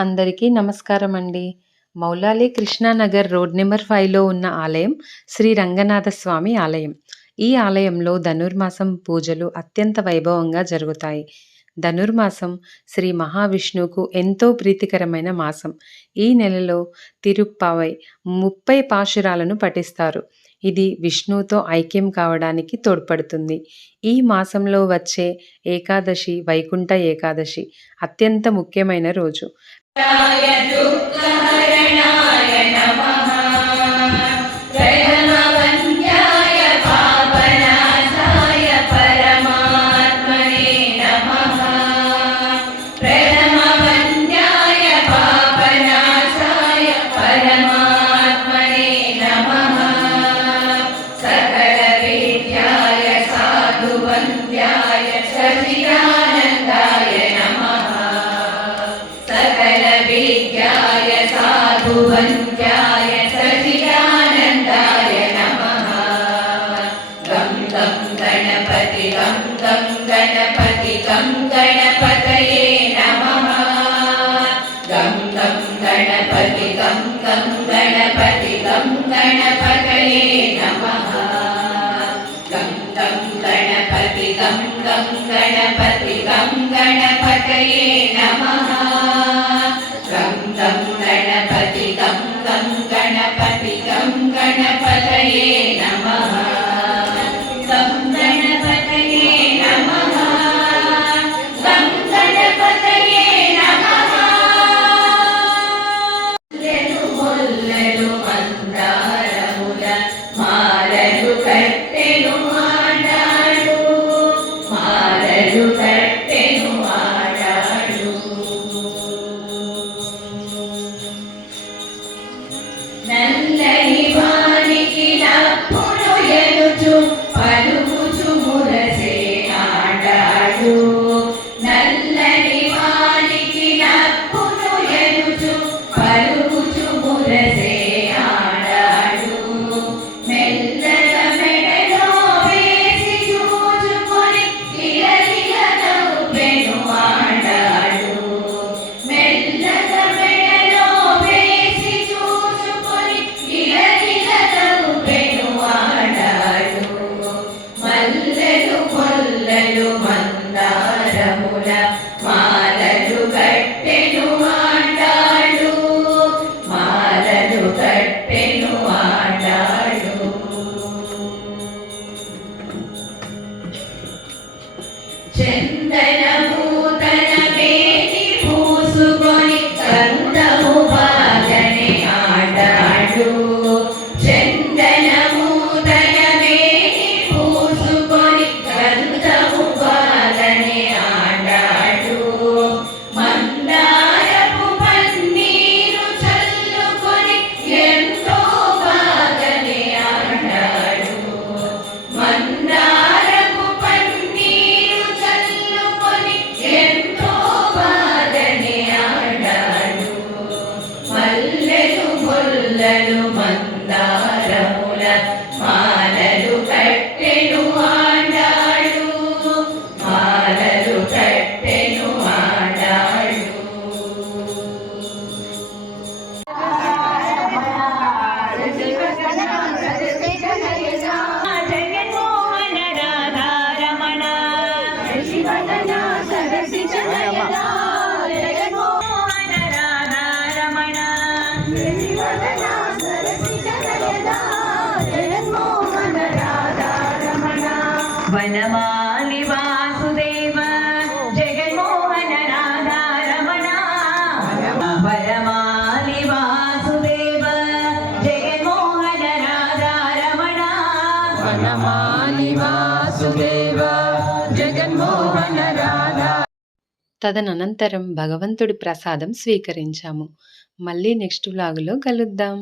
అందరికీ నమస్కారం అండి. మౌలాలి కృష్ణానగర్ రోడ్ నెంబర్ 5లో ఉన్న ఆలయం శ్రీ రంగనాథ స్వామి ఆలయం. ఈ ఆలయంలో ధనుర్మాసం పూజలు అత్యంత వైభవంగా జరుగుతాయి. ధనుర్మాసం శ్రీ మహావిష్ణువుకు ఎంతో ప్రీతికరమైన మాసం. ఈ నెలలో తిరుప్పావై 30 పాశురాలను పఠిస్తారు. ఇది విష్ణువుతో ఐక్యం కావడానికి తోడ్పడుతుంది. ఈ మాసంలో వచ్చే ఏకాదశి వైకుంఠ ఏకాదశి అత్యంత ముఖ్యమైన రోజు. दुःखहरणाय नमः प्रथमवन्द्याय पापनाशाय परमात्मने नमः प्रथमवन्द्याय पापनाशाय परमात्मने नमः सकलविद्याय साधुवन्द्याय सचिदानन्दाय नमः सकलविद्याय साधुवन्द्याय सचिदानन्दाय नमः गं गं गणपति गं गं गणपति गं गणपतये नमः गं गं गणपति गं गं गणपति गं गणपतये नमः गं गं गणपति गं गं गणपति गं गणपतये नमः गं गं गणपति गं गं गणपति गं गणपतये नमः गं गणपतये नमः गं गणपतये नमः मुल्ललु मंदारमुल माललु कट्टेनु आडाडु माललु कट्टेनु आडाडु నల్లని వానికి నప్పుడు ఎలుచు పలుకుచు మురసే ఆడాడు నల్లని వానికి నప్పుడు ఎలుచు పలుకుచు మురసే ఆడాడు మెల్లగా మెడలో వేసి చూచుకొని ఇరలిగ నవ్వెను ఆడాడు మెల్లగా మెడలో వేసి చూచుకొని ఇరలిగ నవ్వెను ఆడాడు మల్లెలు కొల్లలు మందారముల మాలలు కట్టెను ఆడాడు మాలలు కట్టెను ఆడాడు చందనము తన మేని పూసుకొని గంధము బాగనే ఆడాడు చందనము తన మేని పూసుకొని గంధము బాగనే ఆడాడు మందారపు పన్నీరు చల్లుకొని ఎంతో బాగనే ఆడాడు మందారపు పన్నీరు చల్లుకొని ఎంతో బాగనే ఆడాడు మల్లెలు ముల్లలు మందారముల మాలలు కట్టెను ఆడాడు మాలలు కట్టెను ఆడాడు జగన్మోహన రాధారమణ జగన్మోహన రాధారమణ వనమాలి వాసుదేవ జగన్మోహన రాధారమణ వనమాలి వాసుదేవ జగన్మోహన రాధారమణ వనమాలి వాసుదేవ జగన్మోహన రాధా. తదనంతరం భగవంతుడి ప్రసాదం స్వీకరించాము. మళ్ళీ నెక్స్ట్ వ్లాగులో కలుద్దాం.